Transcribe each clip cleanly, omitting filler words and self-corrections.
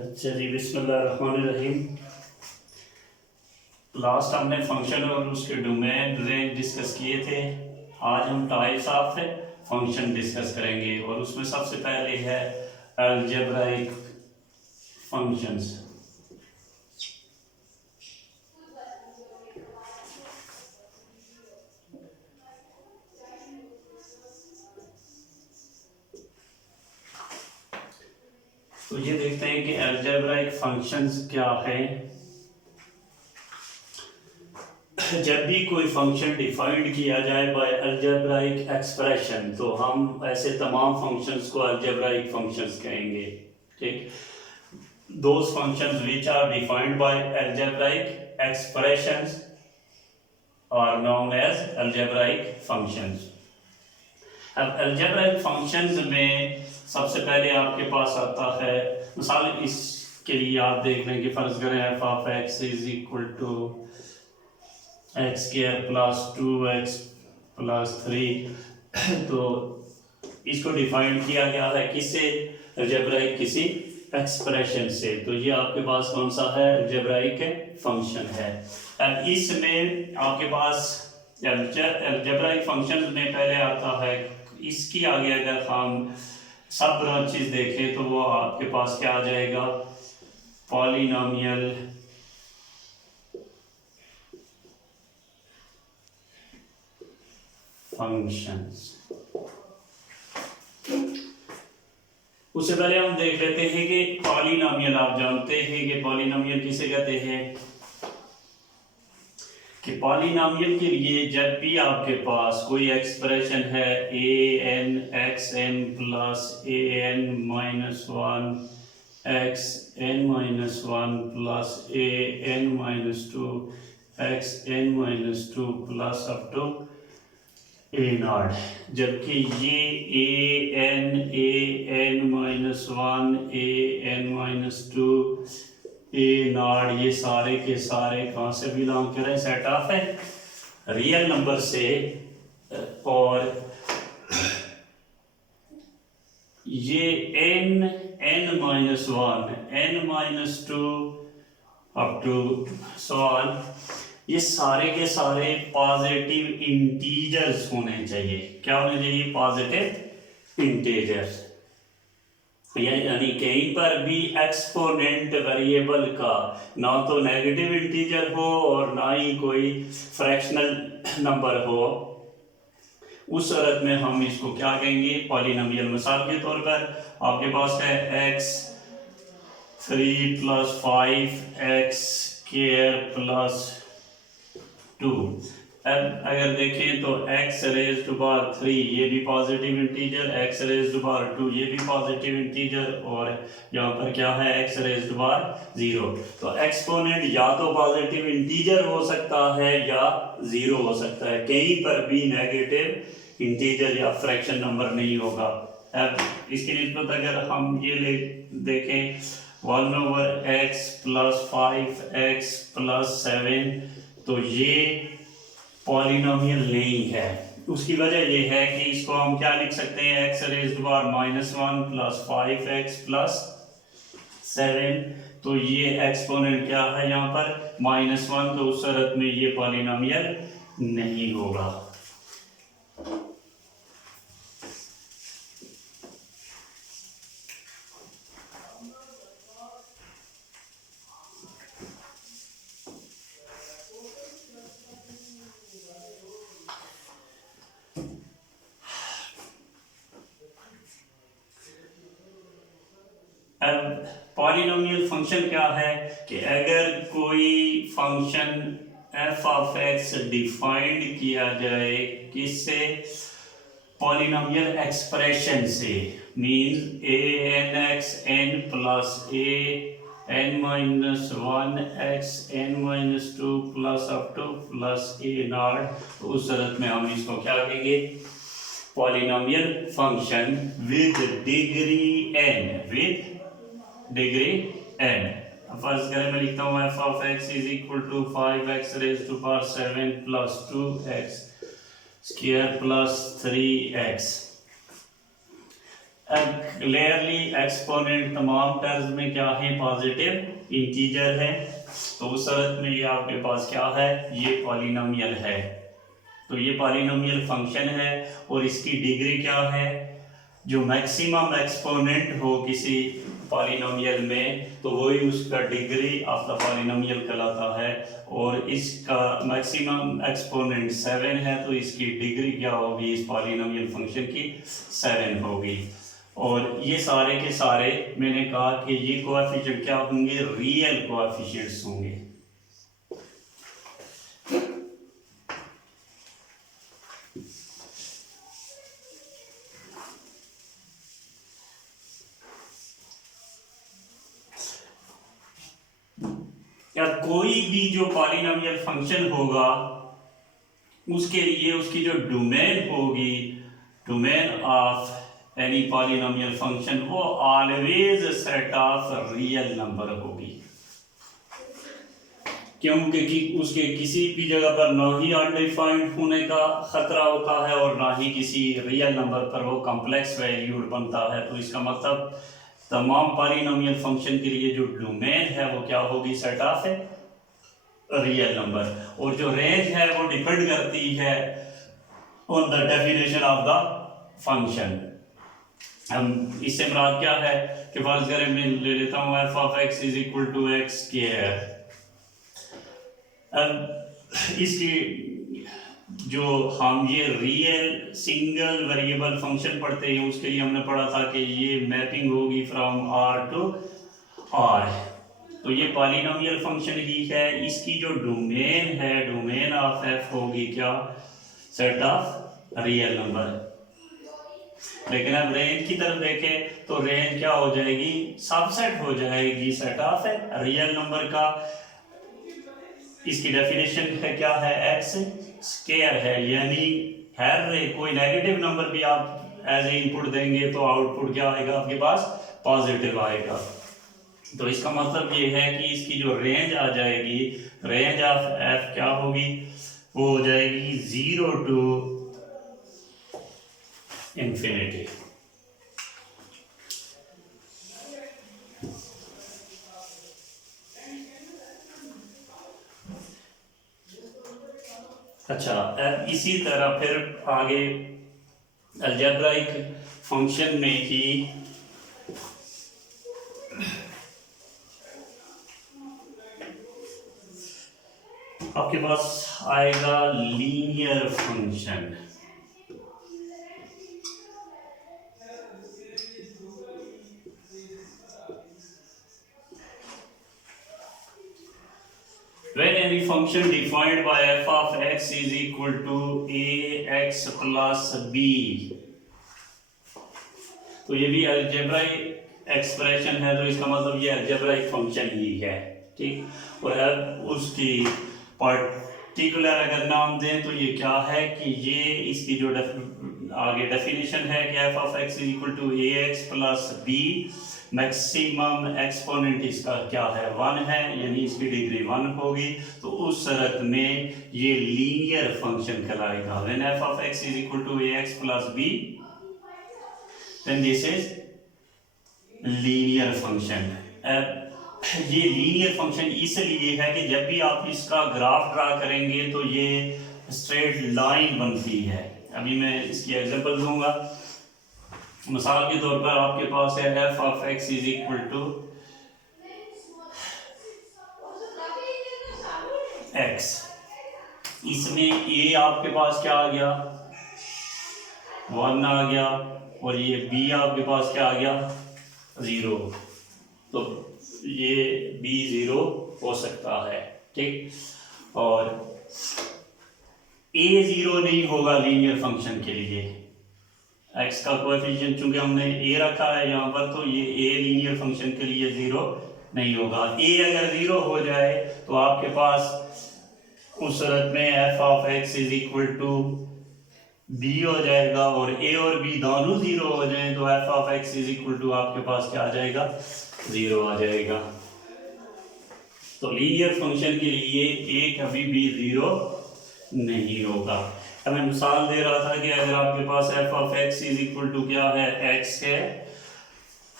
अच्छा जी, बिस्मिल्लाहिर्रहमानिर्रहीम। लास्ट हमने फंक्शन और उसके डोमेन रेंज डिस्कस किए थे। आज हम टाइप्स ऑफ फंक्शन डिस्कस करेंगे और उसमें सबसे पहले है अलजेब्राइक फंक्शंस। तो ये देखते हैं कि अलजेब्राइक फंक्शंस क्या है। जब भी कोई फंक्शन डिफाइंड किया जाए बाय अलजेब्राइक एक्सप्रेशन तो हम ऐसे तमाम फंक्शंस को अलजेब्राइक फंक्शंस कहेंगे। ठीक, those functions which are defined by algebraic expressions are known as algebraic functions। अब algebraic functions में सबसे पहले आपके पास आता है, मिसाल इसके लिए आप देख लें कि फर्ज करें f of x is equal to x square plus 2x plus 3 तो इसको डिफाइन किया गया है किससे? अलजेब्राइक किसी एक्सप्रेशन से। तो ये आपके पास कौन सा है? अलजेब्राइक फंक्शन है। अब इसमें आपके पास अलजेब्राइक फंक्शन में पहले आता है, इसकी आगे अगर हम सब ब्रांचेस देखें तो वो आपके पास क्या आ जाएगा? Polynomial functions. उससे पहले हम देख लेते हैं कि पॉलिनोमियल, आप जानते हैं कि पॉलिनोमियल किसे कहते हैं? कि पॉलिनोमियल के लिए जब भी आपके पास कोई एक्सप्रेशन है A N x N plus A N minus one x N minus one plus A N minus two x N minus two plus up to A not, जबकि ये A N minus one A N minus two A not ये सारे के सारे कहाँ से belong कर रहे हैं? सेट ऑफ है रियल नंबर से। और ये N minus one N minus two up to so on, ये सारे के सारे पॉजिटिव इंटीजर्स होने चाहिए। क्या होने चाहिए? Positive integers. यानी कहीं पर भी एक्सपोनेंट वेरिएबल का ना तो नेगेटिव इंटीजर हो और ना ही कोई फ्रैक्शनल नंबर हो, उस सूरत में हम इसको क्या कहेंगे? पॉलिनोमियल। मिसाल के तौर पर आपके पास है x 3 plus 5 x square plus 2। अब अगर देखें तो x रेज टू पावर 3 ये भी positive integer, x raise to power 2 ये भी पॉजिटिव इंटीजर, और यहाँ पर क्या है? x raise to power 0। तो एक्सपोनेंट या तो पॉजिटिव इंटीजर हो सकता है या 0 हो सकता है, कहीं पर भी नेगेटिव इंटीजर या फ्रैक्शन नंबर नहीं होगा। अब इसकी निस्बत अगर हम ये ले देखें 1/x प्लस 5x प्लस 7, तो ये पॉलिनोमियल नहीं है। उसकी वजह ये है कि इसको हम क्या लिख सकते हैं? x raise to power -1 plus 5x plus 7, तो ये एक्सपोनेंट क्या है यहाँ पर? -1, तो उस सूरत में ये पॉलिनोमियल नहीं होगा। अब पॉलिनोमियल फंक्शन क्या है कि अगर कोई function f of x defined किया जाए किससे? पॉलिनोमियल एक्सप्रेशन से, means A N x N plus A N minus one x N minus two plus up two plus A not, तो उस सूरत में हम इसको क्या कहेंगे? Polynomial function with degree n, with degree n। फर्ज करें मैं लिखता हूँ f of x is equal to 5x raise to power 7 plus 2x square plus 3x। Clearly exponent तमाम टर्म्स में क्या है, पॉजिटिव इंटीजर है। तो उस सूरत में ये आपके पास क्या है, ये पॉलिनोमियल है। तो ये पॉलिनोमियल फंक्शन है और इसकी डिग्री क्या है, जो मैक्सिमम एक्सपोनेंट हो किसी पॉलिनोमियल में तो वही उसका डिग्री ऑफ द पॉलिनोमियल कहलाता है। और इसका मैक्सिमम एक्सपोनेंट 7 है तो इसकी डिग्री क्या होगी, इस पॉलिनोमियल फंक्शन की 7 होगी। और ये सारे के सारे मैंने कहा कि ये कोएफिशिएंट क्या होंगे, रियल कोएफिशिएंट्स होंगे। या कोई भी जो पॉलिनोमियल फंक्शन होगा उसके लिए उसकी जो डोमेन होगी, domain of any polynomial function, वो always set of real number होगी। क्योंकि उसके किसी भी जगह पर ना ही अनडिफाइंड होने का खतरा होता है और ना ही किसी रियल नंबर पर वो कॉम्प्लेक्स वैल्यूड बनता है। तो इसका मतलब तमाम पॉलिनोमियल फंक्शन के लिए जो डोमेन है वो क्या होगी, सेट ऑफ रियल नंबर। और जो रेंज है वो डिपेंड करती है on the definition of the function. हम इससे मुराद क्या है कि फर्ज करें मैं ले लेता हूँ F of x is equal to x square. अब इसकी जो हम ये रियल सिंगल वेरिएबल फंक्शन पढ़ते हैं उसके लिए हमने पढ़ा था कि ये मैपिंग होगी फ्रॉम आर टू आर। तो ये पॉलिनोमियल फंक्शन ही है, इसकी जो डोमेन है, डोमेन ऑफ एफ होगी क्या, सेट ऑफ रियल नंबर। लेकिन अब रेंज की तरफ देखें तो रेंज क्या हो जाएगी, सबसेट हो जाएगी सेट ऑफ रियल नंबर का। इसकी डेफिनेशन है क्या है, एक्स स्क्वायर है, यानी हर कोई नेगेटिव नंबर भी आप एज ए इनपुट देंगे तो आउटपुट क्या आएगा आपके पास, पॉजिटिव आएगा। तो इसका मतलब ये है कि इसकी जो रेंज आ जाएगी, रेंज ऑफ एफ क्या होगी, वो हो जाएगी 0 टू इंफिनिटी। अच्छा, इसी तरह फिर आगे अलजेब्राइक फंक्शन में ही आपके पास आएगा linear function. When any function defined by f of x is equal to ax plus b, तो ये भी अलजेब्राइक एक्सप्रेशन है, तो इसका मतलब ये अलजेब्राइक फंक्शन ही है, ठीक। और अब उसकी पर्टिकुलर अगर नाम दें तो ये क्या है कि ये इसकी जो आगे डेफिनेशन है कि f of x is equal to ax plus b, maximum exponent इसका क्या है, 1 है, यानी इसकी डिग्री 1 होगी। तो उस शर्त में ये लीनियर फंक्शन कहलाएगा। When f of x is equal to ax plus b, then this is linear function. ये लीनियर फंक्शन इसलिए है कि जब भी आप इसका ग्राफ ड्रा करेंगे तो ये स्ट्रेट लाइन बनती है। अभी मैं इसकी एग्जांपल दूंगा। मिसाल के तौर पर आपके पास है f of x is equal to x, इसमें a आपके पास क्या आ गया, 1 आ गया, और ये b आपके पास क्या आ गया, 0। तो ये b 0 हो सकता है, ठीक। और a 0 नहीं होगा लीनियर फंक्शन के लिए। x का कोएफिशिएंट चूंकि हमने a रखा है यहाँ पर, तो ये a लीनियर फंक्शन के लिए 0 नहीं होगा। a अगर 0 हो जाए तो आपके पास उस सूरत में f of x is equal to b हो जाएगा, और a और b दोनों 0 हो जाएं तो f of x is equal to आपके पास क्या आ जाएगा, 0 आ जाएगा। तो लीनियर फंक्शन के लिए a कभी भी 0 नहीं होगा। अब मैं मिसाल दे रहा था कि अगर आपके पास f of x is equal to क्या है, x है,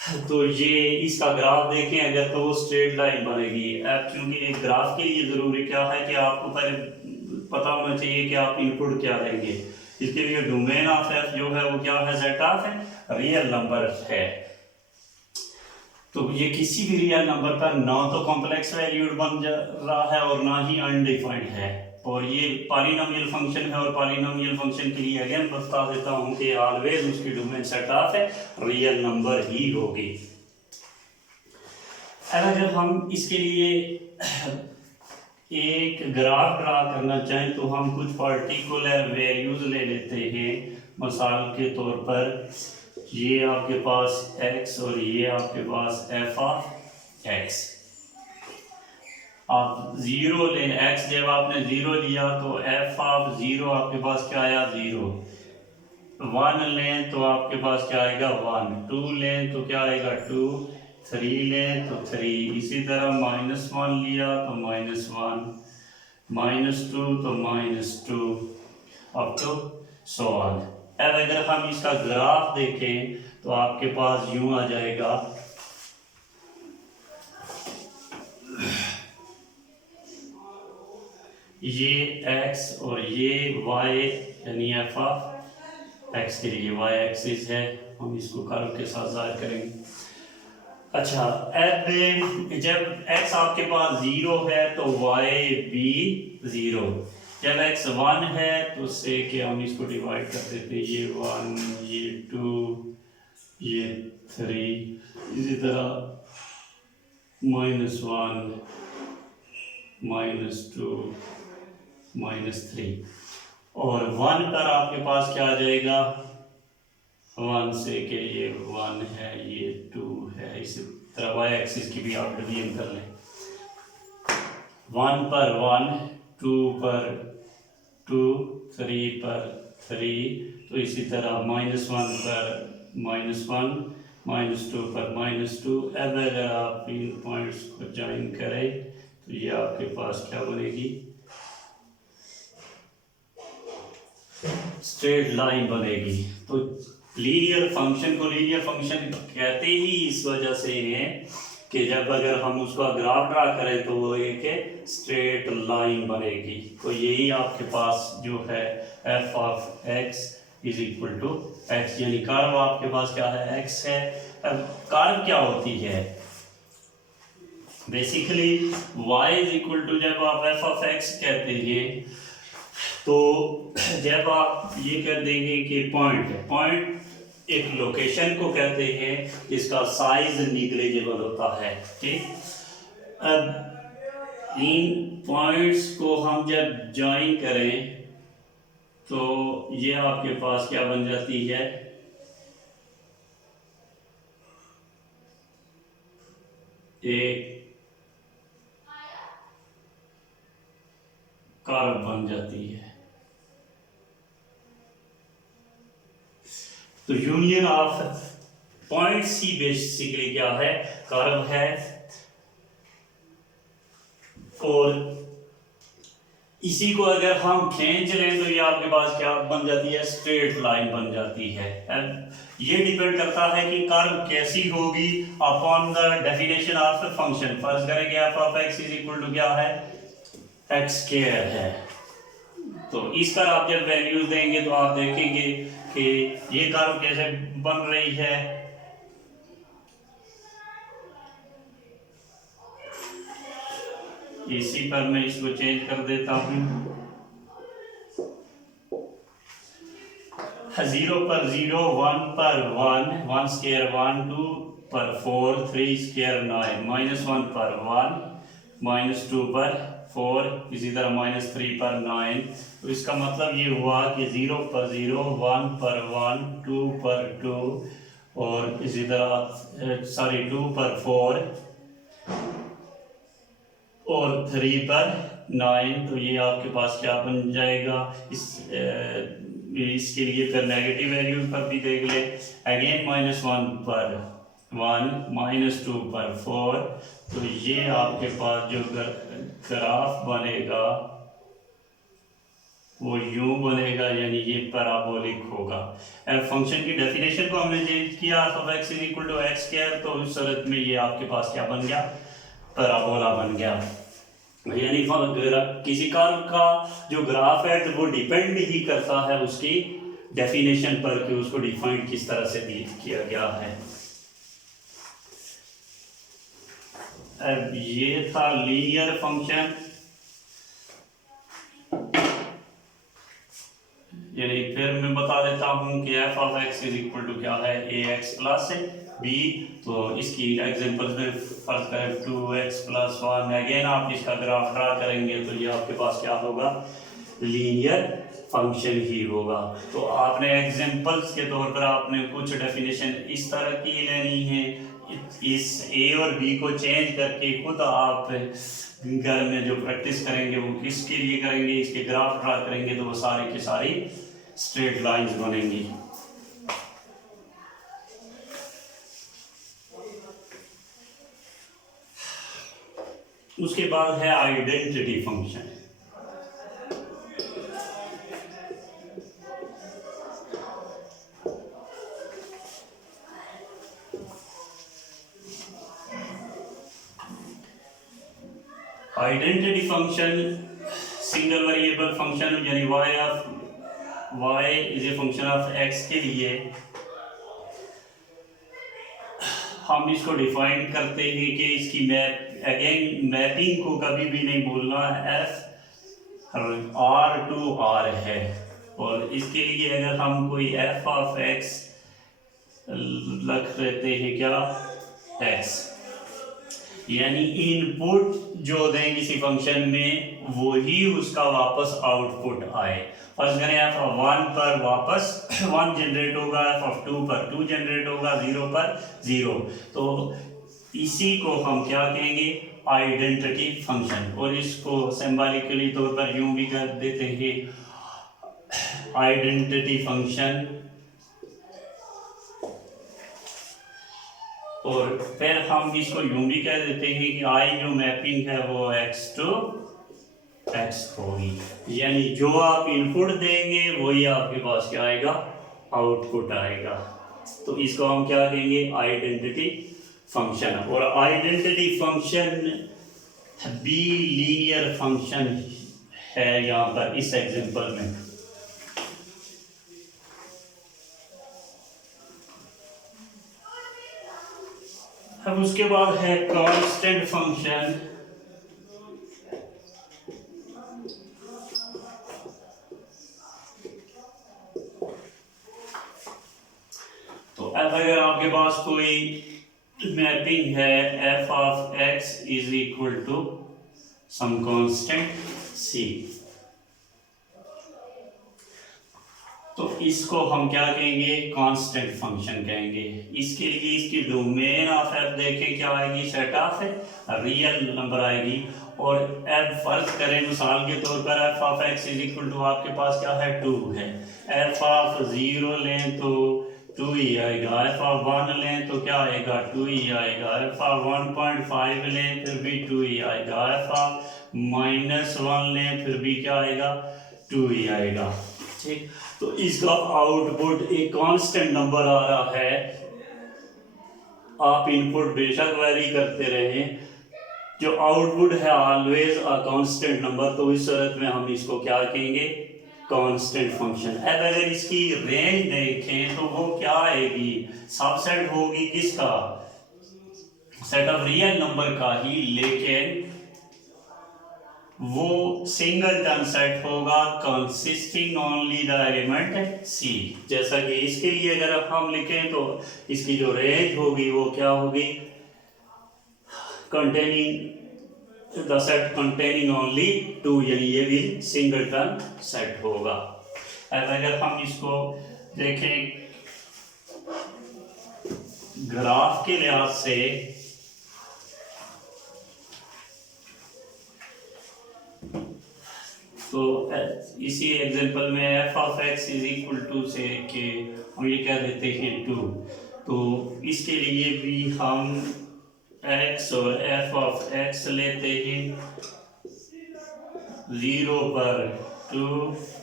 तो ये इसका ग्राफ देखें अगर तो वो स्ट्रेट लाइन बनेगी। अब क्योंकि एक ग्राफ के लिए ज़रूरी क्या है कि आपको पहले पता होना चाहिए कि आप इनपुट क्या लेंगे। इसके लिए डोमेन ऑफ एफ जो है वो क्या है, सेट ऑफ है रियल नंबर है। तो ये किसी भी रियल नंबर पर ना तो कॉम्प्लेक्स वैल्यूड बन जा रहा है और ना ही अनडिफाइंड है। और ये पॉलिनोमियल फंक्शन है और पॉलिनोमियल फंक्शन के लिए अगेन बता देता हूँ कि ऑलवेज उसकी डोमेन सेट ऑफ है रियल नंबर ही होगी। अगर हम इसके लिए एक ग्राफ ड्रा करना चाहें तो हम कुछ पर्टिकुलर वैल्यूज ले लेते हैं। मिसाल के तौर पर ये आपके पास x और ये आपके पास f ऑफ x। आप जीरो ले x, जब आपने जीरो लिया तो f ऑफ जीरो आपके पास क्या आया, जीरो। वन लें तो आपके पास क्या आएगा, वन। टू लें तो क्या आएगा, टू। थ्री लें तो थ्री। इसी तरह माइनस वन लिया तो माइनस वन, माइनस टू तो minus two, up to so on. अब अगर हम इसका ग्राफ देखें तो आपके पास यूं आ जाएगा, ये x और ये y, यानी f ऑफ x के लिए y एक्सिस है, हम इसको कर्व के साथ जाहिर करेंगे। अच्छा, अब जब x आपके पास जीरो है तो y भी जीरो। जब x वन है तो उससे कि हम इसको डिवाइड कर देते हैं, ये वन, ये टू, ये थ्री, इसी तरह minus one, minus two, minus three. और वन पर आपके पास क्या आ जाएगा, वन से कि ये वन है, ये टू है। इसी तरह वाई एक्सिस की भी आप डिवीजन कर लें, वन पर वन, टू पर टू, थ्री पर थ्री। तो इसी तरह माइनस वन पर माइनस वन, माइनस टू पर माइनस टू। अब अगर आप इन पॉइंट्स को ज्वाइन करें तो ये आपके पास क्या बनेगी, स्ट्रेट लाइन बनेगी। तो लीनियर फंक्शन को लीनियर फंक्शन कहते ही इस वजह से हैं कि जब अगर हम उसका ग्राफ ड्रा करें तो वो एक स्ट्रेट लाइन बनेगी। तो यही आपके पास जो है f of x is equal to x, यानी कर्व आपके पास क्या है, x है। अब कर्व क्या होती है, basically y is equal to, जब आप f ऑफ x कहते हैं तो जब आप ये कह देंगे कि पॉइंट है, पॉइंट एक लोकेशन को कहते हैं जिसका साइज निग्लिजिबल होता है, ठीक। अब इन पॉइंट्स को हम जब ज्वाइन करें तो ये आपके पास क्या बन जाती है, एक कर्व बन जाती है। तो union of points he basically क्या है, कर्व है। और इसी को अगर हम खींच लें तो ये आपके पास क्या बन जाती है, स्ट्रेट लाइन बन जाती है। अब ये डिपेंड करता है कि कर्व कैसी होगी upon the definition of function. फर्ज करेंगे f of x is equal to क्या है, x स्क्वायर है। तो इस पर आप जब वैल्यूज देंगे तो आप देखेंगे कि ये कर्व कैसे बन रही है। इसी पर मैं इसको चेंज कर देता हूं, 0 पर 0, 1 पर 1, 1 स्क्वायर 1, 2 पर 4, 3 स्क्वायर 9, माइनस 1 पर 1, माइनस 2 पर 4, इसी तरह माइनस 3 पर 9। तो इसका मतलब ये हुआ कि 0 पर 0, 1 पर 1, 2 पर 2 और इसी तरह 2 पर 4 और 3 पर 9। तो ये आपके पास क्या बन जाएगा, इसके लिए फिर नेगेटिव वैल्यू पर भी देख ले। अगेन माइनस 1 पर 1, माइनस 2 पर 4। तो ये आपके पास जो ग्राफ बनेगा वो यूं बनेगा, यानी ये पैराबोलिक होगा। एफ फंक्शन की डेफिनेशन को हमने चेंज किया F of x is equal to x square, तो उस सूरत में ये आपके पास क्या बन गया, पैराबोला बन गया। यानी किसी कर्व का जो ग्राफ है तो वो डिपेंड ही करता है उसकी डेफिनेशन पर कि उसको डिफाइंड किस तरह से किया गया है। अब ये था लीनियर फंक्शन, यानी फिर मैं बता देता हूं कि F of x is equal to क्या है, ए एक्स प्लस बी। तो इसकी एग्जांपल्स में फर्ज करें 2x प्लस 1, अगेन आप इसका ग्राफ ड्रा करेंगे तो ये आपके पास क्या होगा, लीनियर फंक्शन ही होगा। तो आपने एग्जांपल्स के तौर पर आपने कुछ डेफिनेशन इस तरह की लेनी है, इस ए और बी को चेंज करके खुद आप घर में जो प्रैक्टिस करेंगे वो किसके लिए करेंगे, इसके ग्राफ ड्रा करेंगे तो वो सारी की सारी स्ट्रेट लाइंस बनेंगी। उसके बाद है identity function. Identity function single variable function, यानी y is a function of x के लिए हम इसको डिफाइन करते हैं कि इसकी मैपिंग को कभी भी नहीं बोलना f r टू r है, और इसके लिए अगर हम कोई f ऑफ x रख लेते हैं क्या, x, यानी इनपुट जो दें किसी फंक्शन में वो ही उसका वापस आउटपुट आए। फर्स्ट करें एफ ऑफ 1 पर वापस 1 जनरेट होगा, एफ ऑफ 2 पर 2 जनरेट होगा, 0 पर 0। तो इसी को हम क्या कहेंगे, आइडेंटिटी फंक्शन। और इसको सिंबॉलिकली तौर पर यूं भी कर देते हैं, आइडेंटिटी फंक्शन। और फिर हम इसको यूं भी कह देते हैं कि आई जो मैपिंग है वो x टू x होगी, यानी जो आप इनपुट देंगे वही आपके पास क्या आएगा, आउटपुट आएगा। तो इसको हम क्या कहेंगे, आइडेंटिटी फंक्शन। और identity function be linear function है यहाँ पर इस एग्जांपल में। अब उसके बाद है कांस्टेंट फंक्शन। तो अब अगर आपके पास कोई मैपिंग है f of x is equal to some constant c, तो इसको हम क्या कहेंगे, कांस्टेंट फंक्शन कहेंगे। इसके लिए इसकी डोमेन ऑफ f देखें क्या आएगी, सेट ऑफ रियल नंबर आएगी। और f फर्ज करें मिसाल के तौर पर f of x is equal to आपके पास क्या है, 2 है। f ऑफ 0 लें तो 2 ही आएगा, f ऑफ 1 लें तो क्या आएगा, 2 ही आएगा, f ऑफ 1.5 लें फिर भी 2 ही आएगा, f ऑफ -1 लें फिर भी क्या आएगा, 2 ही आएगा। ठीक, तो इसका आउटपुट एक कांस्टेंट नंबर आ रहा है। आप इनपुट बेशक वैरी करते रहें, जो आउटपुट है ऑलवेज अ कांस्टेंट नंबर। तो इस सूरत में हम इसको क्या कहेंगे, कांस्टेंट फंक्शन। अब अगर इसकी रेंज देखें तो वो क्या आएगी, सबसेट होगी किसका, सेट ऑफ रियल नंबर का ही, लेकिन वो सिंगलटन सेट होगा consisting only the element c। जैसा कि इसके लिए अगर हम लिखें तो इसकी जो रेंज होगी वो क्या होगी, containing the set containing only 2, यानी ये भी सिंगलटन सेट होगा। अब अगर हम इसको देखें ग्राफ के लिहाज से, तो इसी एग्जांपल में f of x is equal to से के हम ये कह देते हैं 2, तो इसके लिए भी हम x और f ऑफ x लेते हैं, 0 पर 2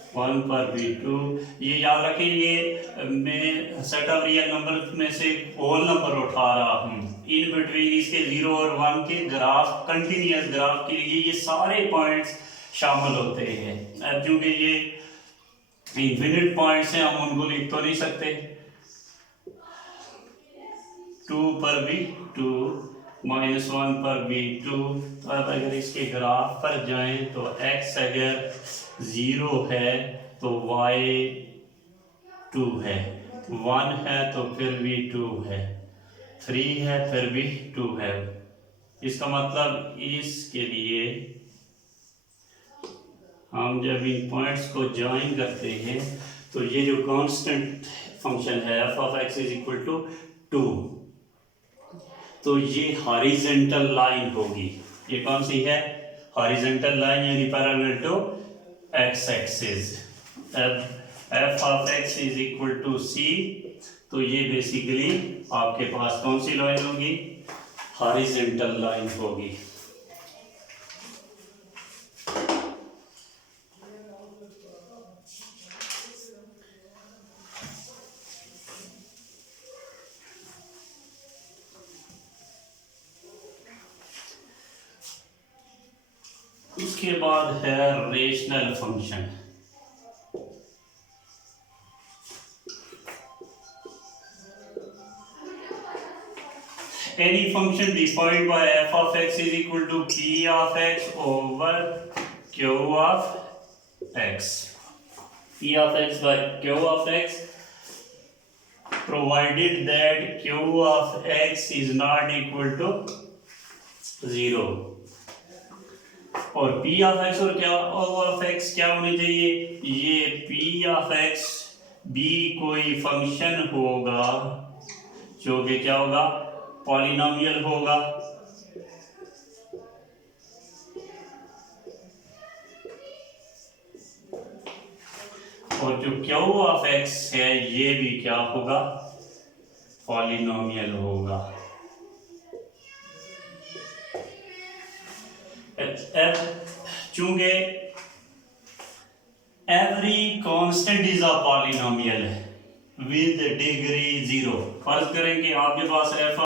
1 पर भी 2। ये याद रखें, ये मैं सेट ऑफ रियल नंबर में से होल नंबर उठा रहा हूँ। इन बिटवीन इसके 0 और 1 के ग्राफ, कंटिन्यूस ग्राफ के लिए ये सारे पॉइंट्स शामिल होते हैं। अब चूंकि ये इन्फिनिट पॉइंट्स हैं, हम उनको लिख तो नहीं सकते। 2 पर भी 2, -1 पर भी 2। तो अब अगर इसके ग्राफ पर जाएं तो x अगर 0 है तो y 2 है, 1 है तो फिर भी 2 है, 3 है फिर भी 2 है। इसका मतलब इसके लिए हम जब इन पॉइंट्स को ज्वाइन करते हैं तो ये जो कांस्टेंट फंक्शन है f of x is equal to 2, तो ये हॉरिजॉन्टल लाइन होगी। ये कौन सी है? हॉरिजॉन्टल लाइन, यानी पैरेलल टू x एक्सिस। अब f of x is equal to c, तो ये बेसिकली आपके पास कौन सी लाइन होगी? हॉरिजॉन्टल लाइन होगी। उसके बाद है rational function. Any function defined by f of x is equal to p of x over q of x. p of x by q of x, provided that q of x is not equal to 0. और p of x और क्या of x क्या होनी चाहिए? ये p of x भी कोई function होगा जो कि क्या होगा? पॉलिनोमियल होगा। और जो q of x है ये भी क्या होगा? पॉलिनोमियल होगा। चूंकि every constant is a polynomial with degree 0, फर्ज करें कि आपके पास f